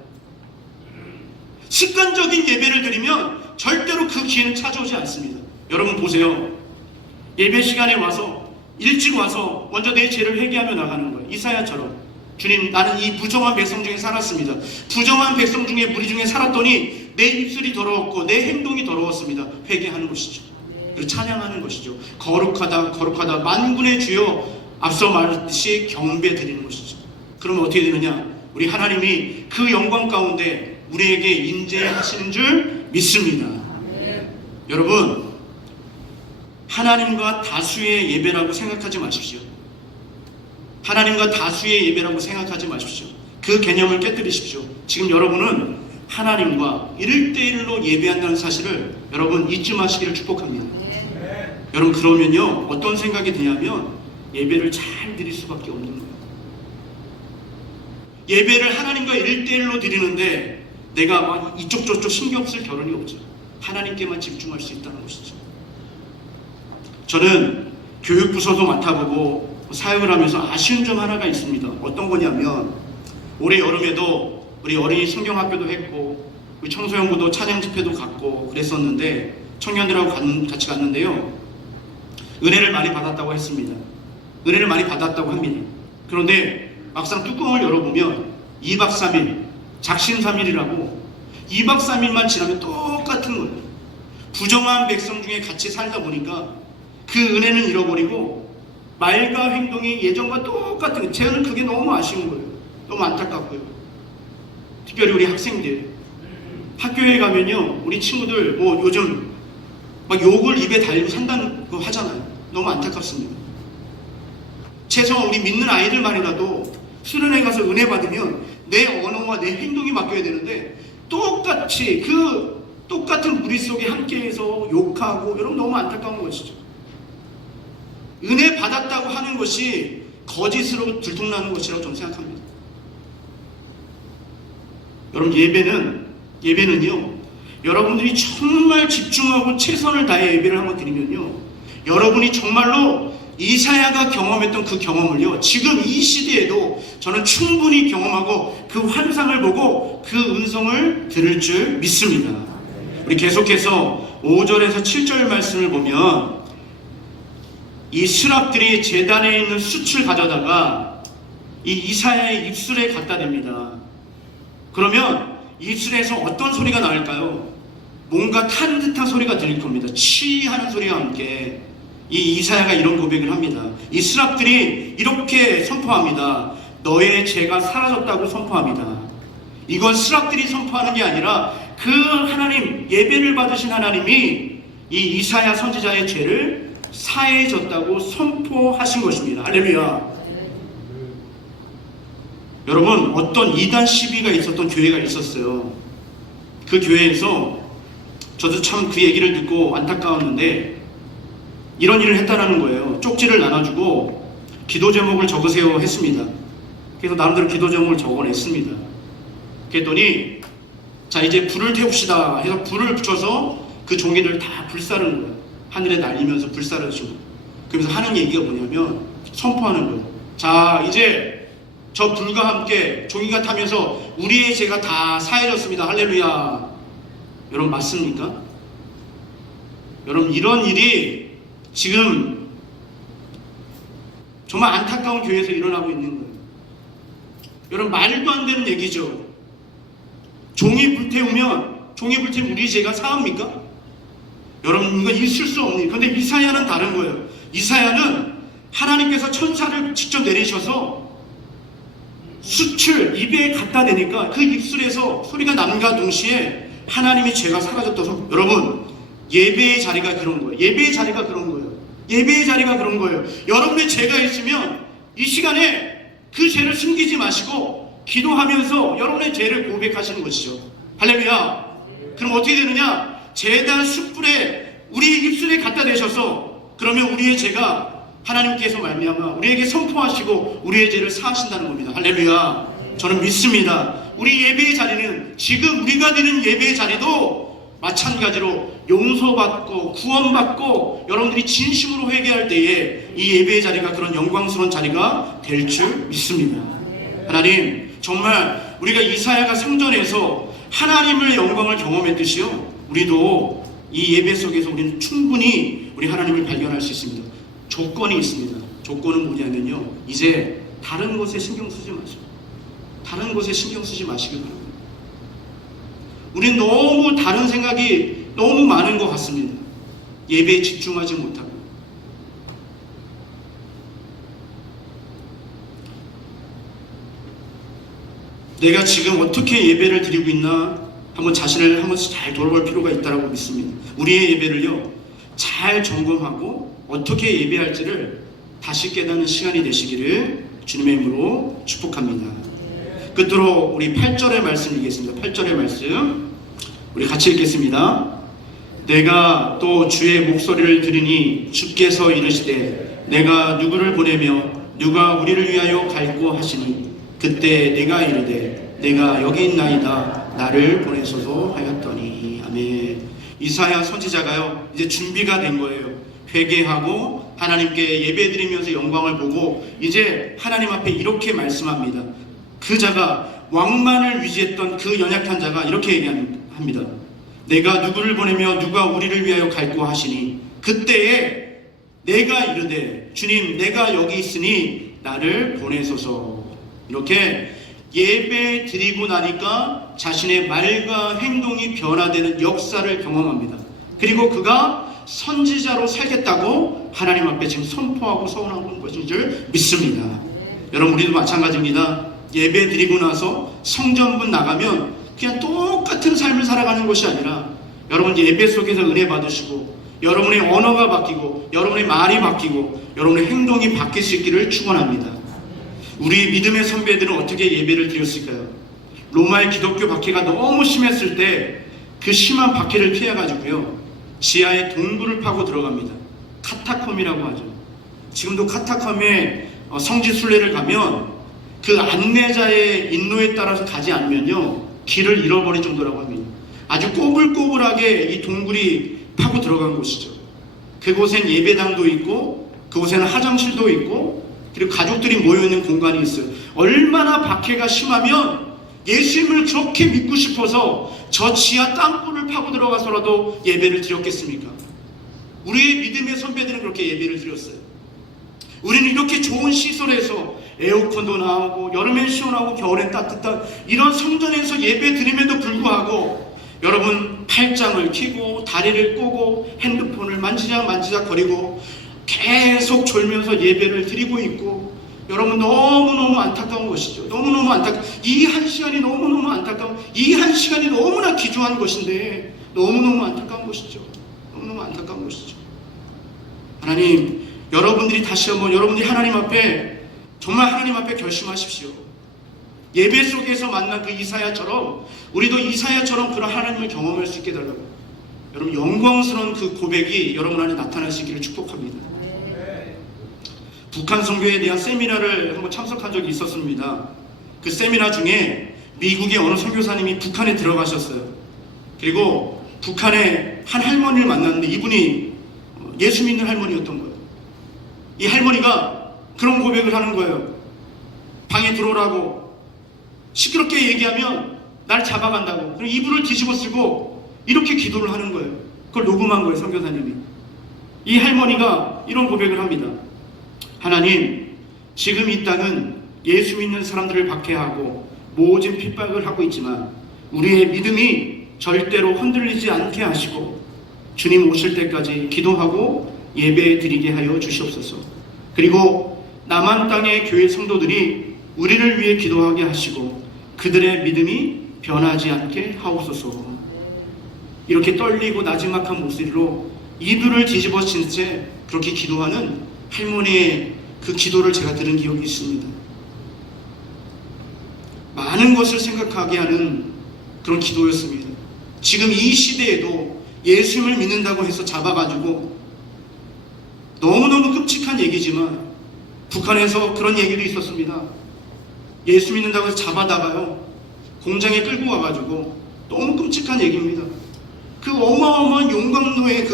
습관적인 예배를 드리면 절대로 그 기회는 찾아오지 않습니다. 여러분 보세요. 예배 시간에 와서 일찍 와서 먼저 내 죄를 회개하며 나가는 거예요. 이사야처럼 주님 나는 이 부정한 백성 중에 살았습니다. 부정한 백성 중에 무리 중에 살았더니 내 입술이 더러웠고 내 행동이 더러웠습니다. 회개하는 것이죠. 그리고 찬양하는 것이죠. 거룩하다 거룩하다 만군의 주여 앞서 말했듯이 경배 드리는 것이죠. 그러면 어떻게 되느냐? 우리 하나님이 그 영광 가운데 우리에게 인재하시는 줄 믿습니다. 여러분, 하나님과 다수의 예배라고 생각하지 마십시오. 하나님과 다수의 예배라고 생각하지 마십시오. 그 개념을 깨뜨리십시오. 지금 여러분은 하나님과 1대1로 예배한다는 사실을 여러분 잊지 마시기를 축복합니다. 여러분, 그러면요 어떤 생각이 드냐면 예배를 잘 드릴 수밖에 없는 거예요. 예배를 하나님과 1대1로 드리는데 내가 막 이쪽 저쪽 신경 쓸 겨를이 없죠. 하나님께만 집중할 수 있다는 것이죠. 저는 교육부서도 맡아보고 사역을 하면서 아쉬운 점 하나가 있습니다. 어떤 거냐면 올해 여름에도 우리 어린이 성경학교도 했고 우리 청소년부도 찬양 집회도 갔고 그랬었는데 청년들하고 같이 갔는데요. 은혜를 많이 받았다고 했습니다. 은혜를 많이 받았다고 합니다. 그런데 막상 뚜껑을 열어보면 2박 3일, 작심삼일이라고 2박 3일만 지나면 똑같은 거예요. 부정한 백성 중에 같이 살다 보니까 그 은혜는 잃어버리고 말과 행동이 예전과 똑같은 거예요. 저는 그게 너무 아쉬운 거예요. 너무 안타깝고요. 특별히 우리 학생들 학교에 가면요 우리 친구들 뭐 요즘 막 욕을 입에 달고 산다는 거 하잖아요. 너무 안타깝습니다. 최소한 우리 믿는 아이들만이라도 수련회 가서 은혜 받으면 내 언어와 내 행동이 바뀌어야 되는데 똑같이 그 똑같은 무리 속에 함께해서 욕하고 여러분 너무 안타까운 것이죠. 은혜 받았다고 하는 것이 거짓으로 들통나는 것이라고 저는 생각합니다. 여러분, 예배는요 여러분들이 정말 집중하고 최선을 다해 예배를 한번 드리면요 여러분이 정말로 이사야가 경험했던 그 경험을요 지금 이 시대에도 저는 충분히 경험하고 그 환상을 보고 그 음성을 들을 줄 믿습니다. 우리 계속해서 5절에서 7절 말씀을 보면 이 스랍들이 제단에 있는 숯을 가져다가 이 이사야의 입술에 갖다 댑니다. 그러면 입술에서 어떤 소리가 나올까요? 뭔가 타는 듯한 소리가 들릴 겁니다. 치하는 소리와 함께 이 이사야가 이런 고백을 합니다. 이 스랍들이 이렇게 선포합니다. 너의 죄가 사라졌다고 선포합니다. 이건 스랍들이 선포하는 게 아니라 그 하나님, 예배를 받으신 하나님이 이 이사야 선지자의 죄를 사해졌다고 선포하신 것입니다. 할렐루야. 여러분, 어떤 이단 시비가 있었던 교회가 있었어요. 그 교회에서 저도 참 그 얘기를 듣고 안타까웠는데 이런 일을 했다라는 거예요. 쪽지를 나눠주고 기도 제목을 적으세요 했습니다. 그래서 나름대로 기도 제목을 적어냈습니다. 그랬더니 자 이제 불을 태웁시다 해서 불을 붙여서 그 종이를 다 불사르는 거예요. 하늘에 날리면서 불사르죠. 그러면서 하는 얘기가 뭐냐면 선포하는 거예요. 자 이제 저 불과 함께 종이가 타면서 우리의 죄가 다 사해졌습니다. 할렐루야. 여러분 맞습니까? 여러분 이런 일이 지금 정말 안타까운 교회에서 일어나고 있는 거예요. 여러분 말도 안 되는 얘기죠. 종이 불태우면 우리 죄가 사합니까? 여러분 이거 있을 수 없는. 그런데 이사야는 다른 거예요. 이사야는 하나님께서 천사를 직접 내리셔서 숯을 입에 갖다 대니까 그 입술에서 소리가 남과 동시에 하나님의 죄가 사라졌다고. 여러분 예배의 자리가 그런 거예요. 예배의 자리가 그런 거예요. 예배의 자리가 그런 거예요. 여러분의 죄가 있으면 이 시간에 그 죄를 숨기지 마시고 기도하면서 여러분의 죄를 고백하시는 것이죠. 할렐루야. 그럼 어떻게 되느냐? 제단 숯불에 우리 입술에 갖다 대셔서 그러면 우리의 죄가 하나님께서 말미암아 우리에게 선포하시고 우리의 죄를 사하신다는 겁니다. 할렐루야. 저는 믿습니다. 우리 예배의 자리는 지금 우리가 드리는 예배의 자리도 마찬가지로 용서받고 구원받고 여러분들이 진심으로 회개할 때에 이 예배의 자리가 그런 영광스러운 자리가 될 줄 믿습니다. 하나님 정말 우리가 이사야가 성전에서 하나님의 영광을 경험했듯이요 우리도 이 예배 속에서 우리는 충분히 우리 하나님을 발견할 수 있습니다. 조건이 있습니다. 조건은 뭐냐면요 이제 다른 것에 신경 쓰지 마시고 다른 것에 신경 쓰지 마시기 바랍니다. 우리는 너무 다른 생각이 너무 많은 것 같습니다. 예배에 집중하지 못하고. 내가 지금 어떻게 예배를 드리고 있나 한번 자신을 한 번씩 잘 돌아볼 필요가 있다고 믿습니다. 우리의 예배를요 잘 점검하고 어떻게 예배할지를 다시 깨닫는 시간이 되시기를 주님의 이름으로 축복합니다. 끝으로 우리 8절의 말씀 읽겠습니다. 8절의 말씀 우리 같이 읽겠습니다. 내가 또 주의 목소리를 들으니 주께서 이르시되 내가 누구를 보내며 누가 우리를 위하여 갈고 하시니 그때 내가 이르되 내가 여기 있나이다 나를 보내소서 하였더니. 아멘. 이사야 선지자가요 이제 준비가 된 거예요. 회개하고 하나님께 예배드리면서 영광을 보고 이제 하나님 앞에 이렇게 말씀합니다. 그 자가 왕만을 위지했던 그 연약한 자가 이렇게 얘기합니다. 내가 누구를 보내며 누가 우리를 위하여 갈고 하시니 그때에 내가 이르되 주님 내가 여기 있으니 나를 보내소서. 이렇게 예배 드리고 나니까 자신의 말과 행동이 변화되는 역사를 경험합니다. 그리고 그가 선지자로 살겠다고 하나님 앞에 지금 선포하고 서원하고 것인 줄 믿습니다. 여러분 우리도 마찬가지입니다. 예배 드리고 나서 성전문 나가면 그냥 똑같은 삶을 살아가는 것이 아니라 여러분 예배 속에서 은혜 받으시고 여러분의 언어가 바뀌고 여러분의 말이 바뀌고 여러분의 행동이 바뀔 수 있기를 축원합니다. 우리 믿음의 선배들은 어떻게 예배를 드렸을까요? 로마의 기독교 박해가 너무 심했을 때 그 심한 박해를 피해가지고요 지하에 동굴을 파고 들어갑니다. 카타콤이라고 하죠. 지금도 카타콤에 성지순례를 가면 그 안내자의 인도에 따라서 가지 않으면요 길을 잃어버릴 정도라고 합니다. 아주 꼬불꼬불하게 이 동굴이 파고 들어간 곳이죠. 그곳엔 예배당도 있고 그곳에는 화장실도 있고 그리고 가족들이 모여있는 공간이 있어요. 얼마나 박해가 심하면 예수님을 그렇게 믿고 싶어서 저 지하 땅굴을 파고 들어가서라도 예배를 드렸겠습니까? 우리의 믿음의 선배들은 그렇게 예배를 드렸어요. 우리는 이렇게 좋은 시설에서 에어컨도 나오고 여름엔 시원하고 겨울엔 따뜻한 이런 성전에서 예배 드림에도 불구하고 여러분 팔짱을 켜고 다리를 꼬고 핸드폰을 만지작 거리고 계속 졸면서 예배를 드리고 있고 여러분 너무너무 안타까운 것이죠. 너무너무 안타까운 이 한 시간이 너무너무 안타까운 이 한 시간이 너무나 기도한 것인데 너무너무 안타까운 것이죠. 너무너무 안타까운 것이죠. 하나님 여러분들이 다시 한번 여러분들이 하나님 앞에 정말 하나님 앞에 결심하십시오. 예배 속에서 만난 그 이사야처럼 우리도 이사야처럼 그런 하나님을 경험할 수 있게 해달라고 여러분 영광스러운 그 고백이 여러분 안에 나타날 수 있기를 축복합니다. 북한 선교에 대한 세미나를 한번 참석한 적이 있었습니다. 그 세미나 중에 미국의 어느 선교사님이 북한에 들어가셨어요. 그리고 북한의 한 할머니를 만났는데 이분이 예수 믿는 할머니였던 거예요. 이 할머니가 그런 고백을 하는 거예요. 방에 들어오라고 시끄럽게 얘기하면 날 잡아간다고. 그리고 이불을 뒤집어 쓰고 이렇게 기도를 하는 거예요. 그걸 녹음한 거예요, 선교사님이. 이 할머니가 이런 고백을 합니다. 하나님, 지금 이 땅은 예수 믿는 사람들을 박해하고 모진 핍박을 하고 있지만 우리의 믿음이 절대로 흔들리지 않게 하시고 주님 오실 때까지 기도하고 예배 드리게 하여 주시옵소서. 그리고 남한 땅의 교회 성도들이 우리를 위해 기도하게 하시고 그들의 믿음이 변하지 않게 하옵소서. 이렇게 떨리고 나지막한 목소리로 이불을 뒤집어진 채 그렇게 기도하는 할머니의 그 기도를 제가 들은 기억이 있습니다. 많은 것을 생각하게 하는 그런 기도였습니다. 지금 이 시대에도 예수님을 믿는다고 해서 잡아가지고 너무너무 끔찍한 얘기지만 북한에서 그런 얘기도 있었습니다. 예수 믿는다고 해서 잡아다가요 공장에 끌고 와가지고 너무 끔찍한 얘기입니다. 그 어마어마한 용광로의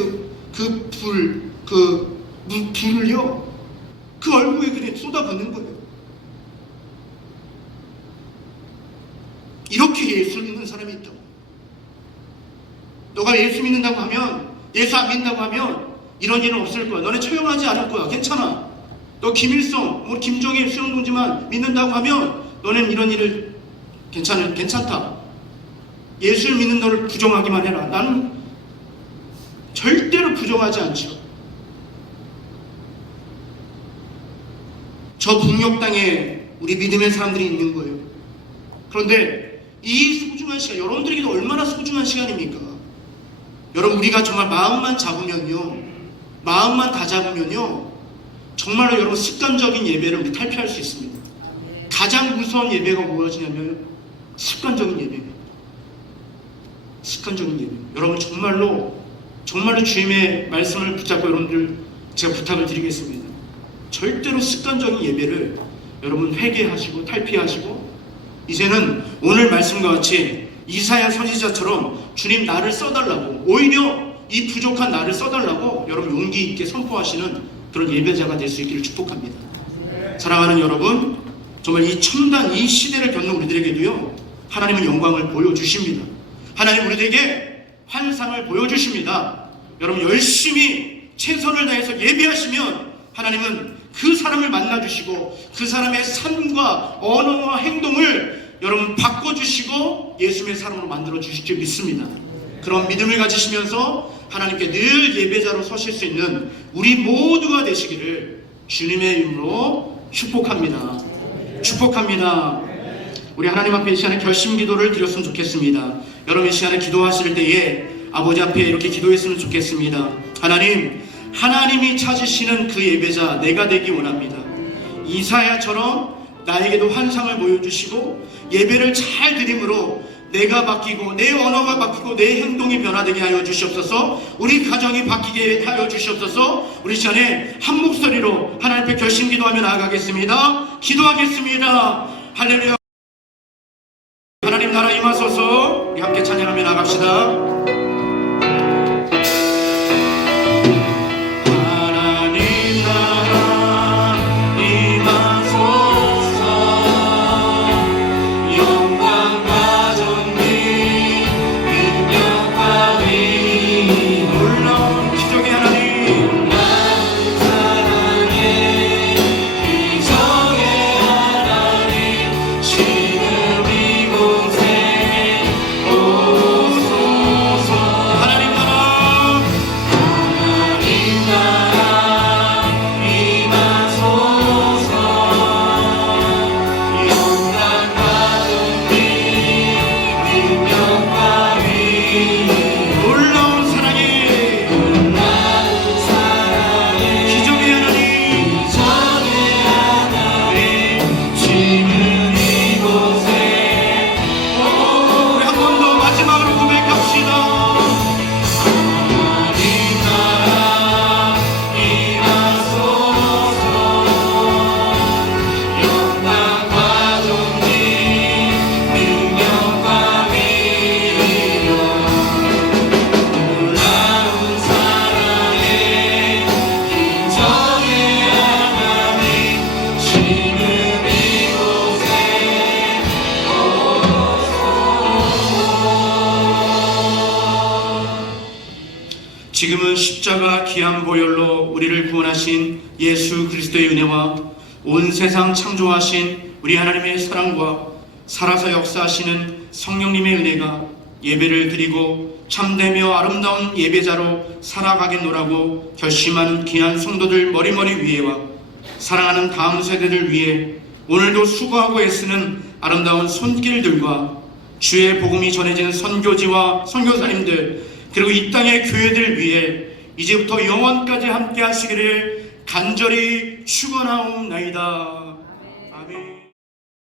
불을요 그 얼굴에 그냥 쏟아붓는 거예요. 이렇게 예수 믿는 사람이 있다고. 너가 예수 믿는다고 하면 예수 안 믿는다고 하면 이런 일은 없을 거야. 너네 처형하지 않을 거야. 괜찮아. 너 김일성, 우리 김정일 수영동지만 믿는다고 하면 너네는 이런 일을 괜찮다. 예수를 믿는 너를 부정하기만 해라. 나는 절대로 부정하지 않죠. 저 북녘 땅에 우리 믿음의 사람들이 있는 거예요. 그런데 이 소중한 시간, 여러분들에게도 얼마나 소중한 시간입니까? 여러분, 우리가 정말 마음만 잡으면요, 마음만 다 잡으면요, 정말로 여러분 습관적인 예배를 우리 탈피할 수 있습니다. 가장 무서운 예배가 무엇이냐면 습관적인 예배입니다. 습관적인 예배. 여러분 정말로 주님의 말씀을 붙잡고 여러분들 제가 부탁을 드리겠습니다. 절대로 습관적인 예배를 여러분 회개하시고 탈피하시고, 이제는 오늘 말씀과 같이 이사야 선지자처럼 주님 나를 써달라고, 오히려 이 부족한 나를 써달라고 여러분 용기 있게 선포하시는 그런 예배자가 될 수 있기를 축복합니다. 사랑하는 여러분, 정말 이 첨단 이 시대를 겪는 우리들에게도요, 하나님은 영광을 보여주십니다. 하나님 우리들에게 환상을 보여주십니다. 여러분 열심히 최선을 다해서 예배하시면 하나님은 그 사람을 만나주시고 그 사람의 삶과 언어와 행동을 여러분 바꿔주시고 예수님의 사람으로 만들어주실 줄 믿습니다. 그런 믿음을 가지시면서 하나님께 늘 예배자로 서실 수 있는 우리 모두가 되시기를 주님의 이름으로 축복합니다. 축복합니다. 우리 하나님 앞에 이 시간에 결심 기도를 드렸으면 좋겠습니다. 여러분 이 시간에 기도하실 때에 아버지 앞에 이렇게 기도했으면 좋겠습니다. 하나님이 찾으시는 그 예배자 내가 되기 원합니다. 이사야처럼 나에게도 환상을 보여주시고 예배를 잘 드림으로 내가 바뀌고 내 언어가 바뀌고 내 행동이 변화되게 하여 주시옵소서. 우리 가정이 바뀌게 하여 주시옵소서. 우리 시간에 한 목소리로 하나님 앞에 결심 기도하며 나아가겠습니다. 기도하겠습니다. 할렐루야. 하나님 나라 임하소서. 우리 함께 찬양하며 나갑시다. 지금은 십자가 귀한 보혈로 우리를 구원하신 예수 그리스도의 은혜와 온 세상 창조하신 우리 하나님의 사랑과 살아서 역사하시는 성령님의 은혜가 예배를 드리고 참되며 아름다운 예배자로 살아가겠노라고 결심하는 귀한 성도들 머리머리 위에와 사랑하는 다음 세대를 위해 오늘도 수고하고 애쓰는 아름다운 손길들과 주의 복음이 전해지는 선교지와 선교사님들, 그리고 이 땅의 교회들 위해 이제부터 영원까지 함께 하시기를 간절히 축원하옵나이다. 아멘.